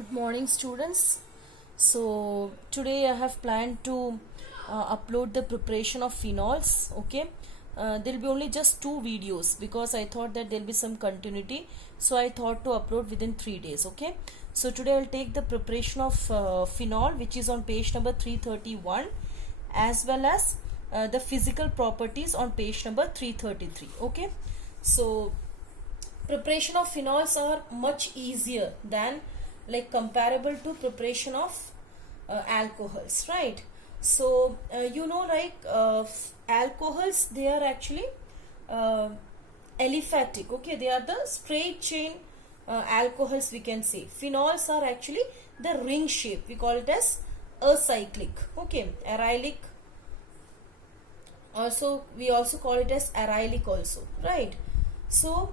Good morning, students. So today I have planned to upload the preparation of phenols. Okay, there will be only just two videos because I thought that there will be some continuity. So I thought to upload within 3 days. Okay, so today I'll take the preparation of phenol, which is on page number 331, as well as the physical properties on page number 333. Okay, so preparation of phenols are much easier than comparable to preparation of alcohols, right? So alcohols, they are actually uh, aliphatic. Okay, they are the straight chain alcohols, we can say. Phenols are actually the ring shape, we call it as acyclic. Okay, arylic, also we also call it as arylic also, right? So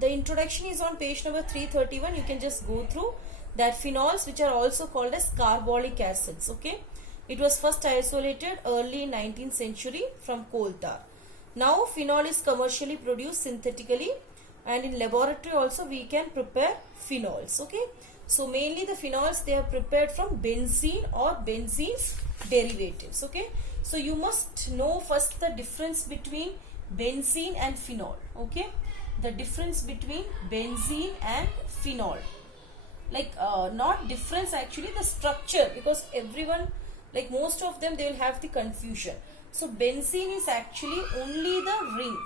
the introduction is on page number 331. You can just go through that. Phenols, which are also called as carbolic acids. Okay, it was first isolated early 19th century from coal tar. Now phenol is commercially produced synthetically, and in laboratory also we can prepare phenols. Okay, so mainly the phenols, they are prepared from benzene or benzene's derivatives. Okay, so you must know first the difference between benzene and phenol. Okay, the difference between benzene and phenol, not difference, actually the structure, because everyone, most of them, they will have the confusion. So benzene is actually only the ring.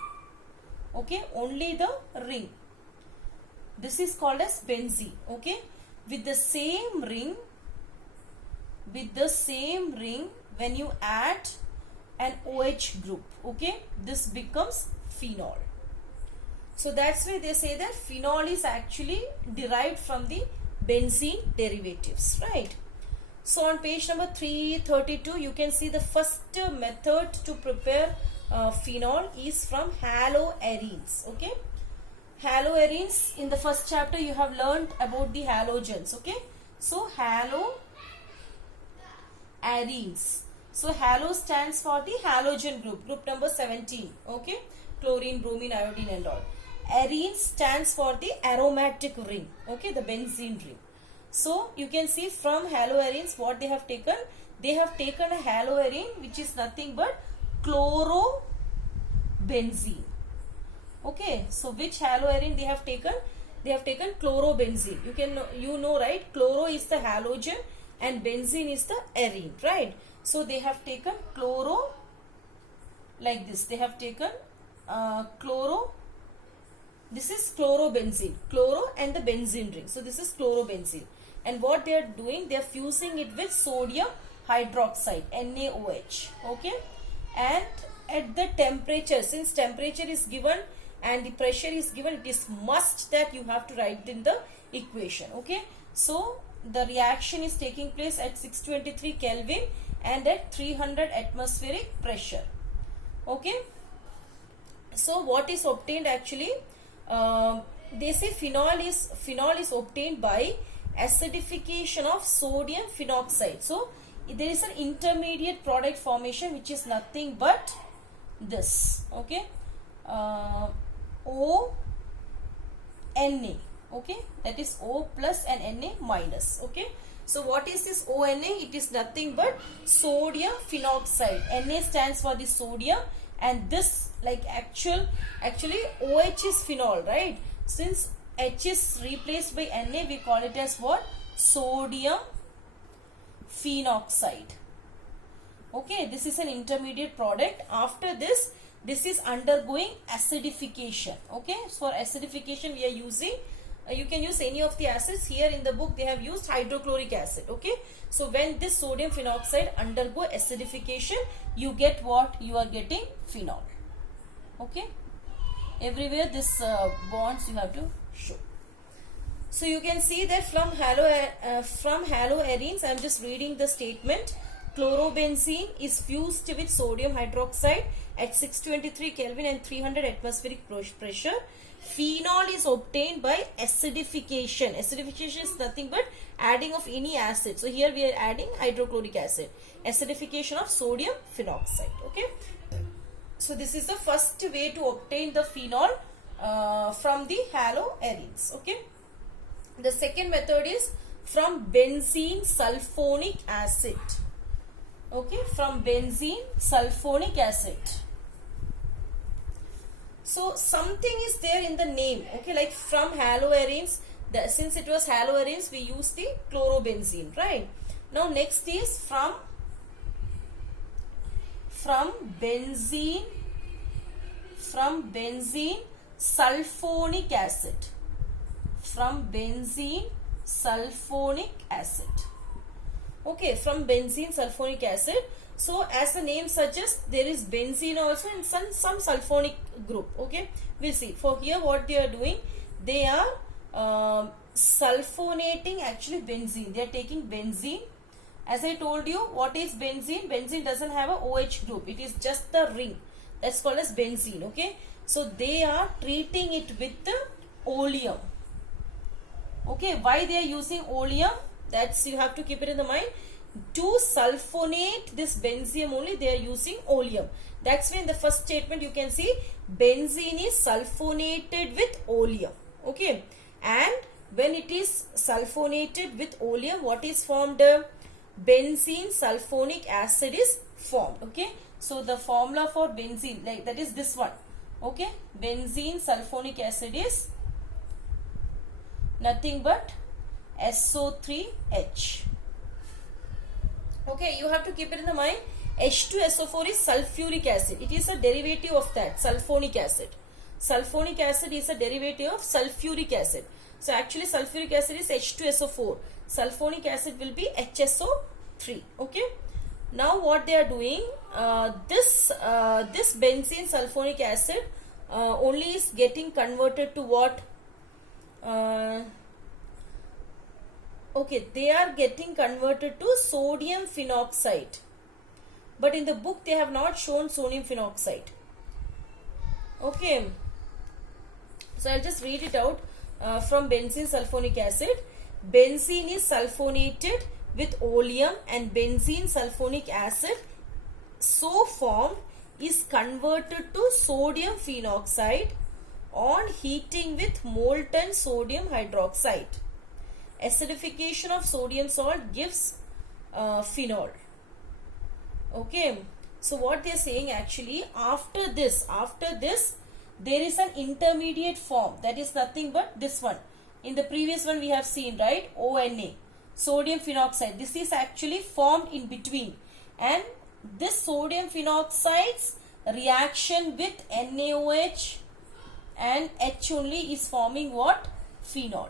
Okay, only the ring. This is called as benzene. Okay, with the same ring, when you add an OH group, okay, this becomes phenol. So that's why they say that phenol is actually derived from the benzene derivatives, right? So on page number 332, you can see the first method to prepare phenol is from haloarenes. Okay, haloarenes, in the first chapter you have learned about the halogens. Okay, so haloarenes. So halo stands for the halogen group number 17. Okay, chlorine, bromine, iodine and all. Arene stands for the aromatic ring. Okay, the benzene ring. So you can see from haloarenes what they have taken. They have taken a haloarene which is nothing but chlorobenzene. Okay, so which haloarene they have taken? They have taken chlorobenzene. You know, right? Chloro is the halogen and benzene is the arene, right? So they have taken chloro like this. They have taken chloro. This is chlorobenzene. Chloro and the benzene ring. So this is chlorobenzene. And what they are doing, they are fusing it with sodium hydroxide, NaOH. Okay. And at the temperature, since temperature is given and the pressure is given, it is must that you have to write in the equation. Okay. So the reaction is taking place at 623 Kelvin and at 300 atmospheric pressure. Okay. So what is obtained actually? They say phenol is obtained by acidification of sodium phenoxide. So there is an intermediate product formation which is nothing but this. Okay, O Na. Okay, that is O plus and Na minus. Okay, so what is this ONA? It is nothing but sodium phenoxide. Na stands for the sodium, and this actually OH is phenol, right? Since H is replaced by Na, we call it as what? Sodium phenoxide. Okay, this is an intermediate product. After this is undergoing acidification. Okay, so for acidification we are using, you can use any of the acids. Here in the book they have used hydrochloric acid. Okay, so when this sodium phenoxide undergo acidification, you get what? You are getting phenol. Okay, everywhere this bonds you have to show. So you can see that from haloarenes, I am just reading the statement. Chlorobenzene is fused with sodium hydroxide at 623 Kelvin and 300 atmospheric pressure. Phenol is obtained by acidification. Acidification is nothing but adding of any acid. So here we are adding hydrochloric acid. Acidification of sodium phenoxide. Okay. So this is the first way to obtain the phenol from the haloarenes. Okay. The second method is from benzene sulfonic acid. Okay, from benzene sulfonic acid. So something is there in the name. Okay, like from haloarenes, since it was haloarenes, we use the chlorobenzene, right? Now next is from benzene sulfonic acid. From benzene sulfonic acid. Okay, from benzene sulfonic acid. So as the name suggests, there is benzene also and some sulfonic group. Okay, we'll see. For here what they are doing, they are sulfonating actually benzene. They are taking benzene. As I told you, what is benzene? Benzene doesn't have a OH group. It is just the ring. That's called as benzene. Okay, so they are treating it with the oleum. Okay, why they are using oleum? That's, you have to keep it in the mind. To sulfonate this benzene only, they are using oleum. That's why in the first statement you can see benzene is sulfonated with oleum. Okay, and when it is sulfonated with oleum, what is formed? Benzene sulfonic acid is formed. Okay, so the formula for benzene, like that is this one. Okay, benzene sulfonic acid is nothing but SO3H. Okay, you have to keep it in the mind. H2SO4 is sulfuric acid. It is a derivative of that, sulfonic acid. Sulfonic acid is a derivative of sulfuric acid. So actually sulfuric acid is H2SO4. Sulfonic acid will be HSO3. Okay. Now what they are doing, this benzene sulfonic acid only is getting converted to what? Okay, they are getting converted to sodium phenoxide. But in the book they have not shown sodium phenoxide. Okay. So I'll just read it out from benzene sulfonic acid. Benzene is sulfonated with oleum and benzene sulfonic acid so formed is converted to sodium phenoxide on heating with molten sodium hydroxide. Acidification of sodium salt gives phenol. Okay, so what they are saying actually, after this there is an intermediate form, that is nothing but this one. In the previous one we have seen, right, ONA, sodium phenoxide. This is actually formed in between, and this sodium phenoxide's reaction with NaOH and H only is forming what? Phenol.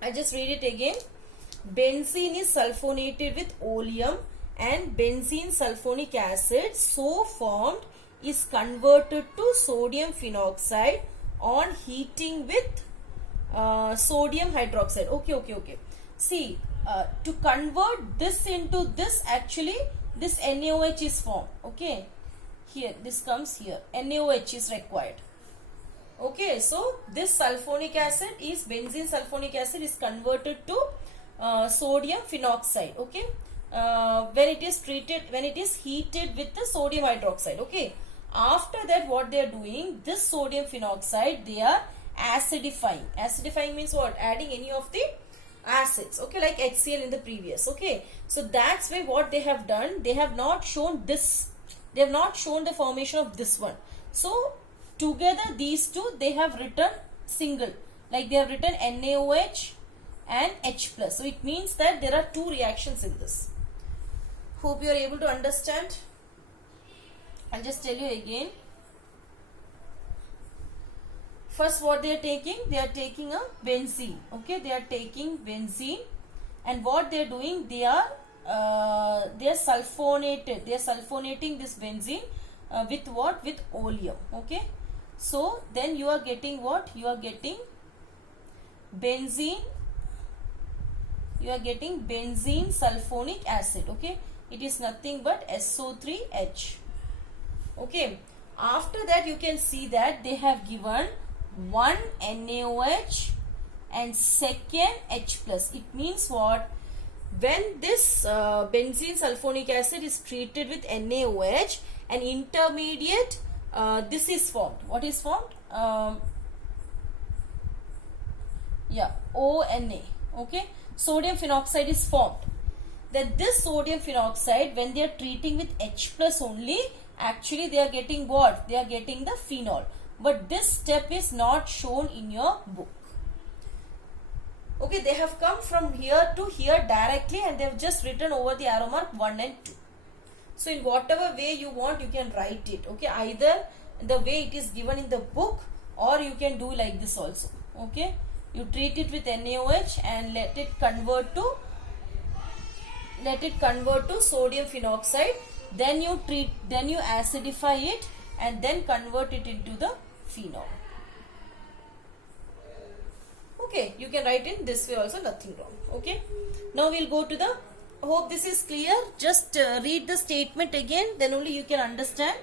I just read it again. Benzene is sulfonated with oleum and benzene sulfonic acid so formed is converted to sodium phenoxide on heating with sodium hydroxide. Okay. See, to convert this into this, actually this NaOH is formed. Okay, here this comes here, NaOH is required. Okay, so this sulfonic acid is benzene sulfonic acid is converted to sodium phenoxide. Okay, when it is heated with the sodium hydroxide. Okay, after that what they are doing, this sodium phenoxide they are acidifying. Acidifying means what? Adding any of the acids. Okay, like HCl in the previous. Okay, so that's why what they have done, they have not shown this, they have not shown the formation of this one. So together these two they have written single, like they have written NaOH and H plus. So it means that there are two reactions in this. Hope you are able to understand. I'll just tell you again. First what they are taking a benzene. Okay, they are taking benzene, and what they are doing, they are sulfonated. They are sulfonating this benzene with what? With oleum. Okay, so then you are getting what? You are getting benzene. You are getting benzene sulfonic acid. Okay, it is nothing but SO3H. Okay, after that you can see that they have given one NaOH and second H plus. It means what? When this benzene sulfonic acid is treated with NaOH, an intermediate this is formed. What is formed? ONA. Okay, sodium phenoxide is formed. Then this sodium phenoxide, when they are treating with H plus only, actually they are getting what? They are getting the phenol. But this step is not shown in your book. Okay, they have come from here to here directly and they have just written over the arrow mark 1 and 2. So in whatever way you want, you can write it. Okay, either the way it is given in the book, or you can do like this also. Okay, you treat it with NaOH and let it convert to sodium phenoxide. Then you acidify it and then convert it into the phenol. Okay, you can write in this way also, nothing wrong. Okay, now we'll go to the, hope this is clear. Just read the statement again, then only you can understand.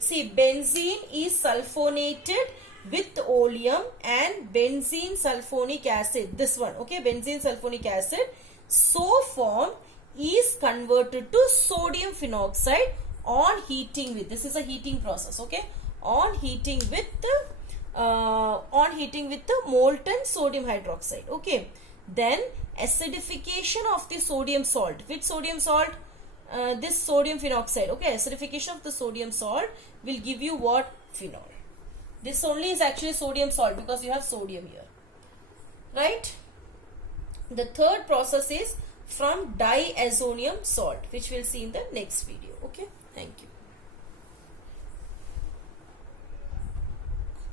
See, benzene is sulfonated with oleum and benzene sulfonic acid, this one, okay, benzene sulfonic acid, so formed, is converted to sodium phenoxide on heating with, this is a heating process, okay, on heating with the molten sodium hydroxide. Okay, then acidification of the sodium salt. Which sodium salt? This sodium phenoxide. Okay, acidification of the sodium salt will give you what? Phenol. This only is actually sodium salt because you have sodium here, right? The third process is from diazonium salt, which we'll see in the next video. Okay, thank you.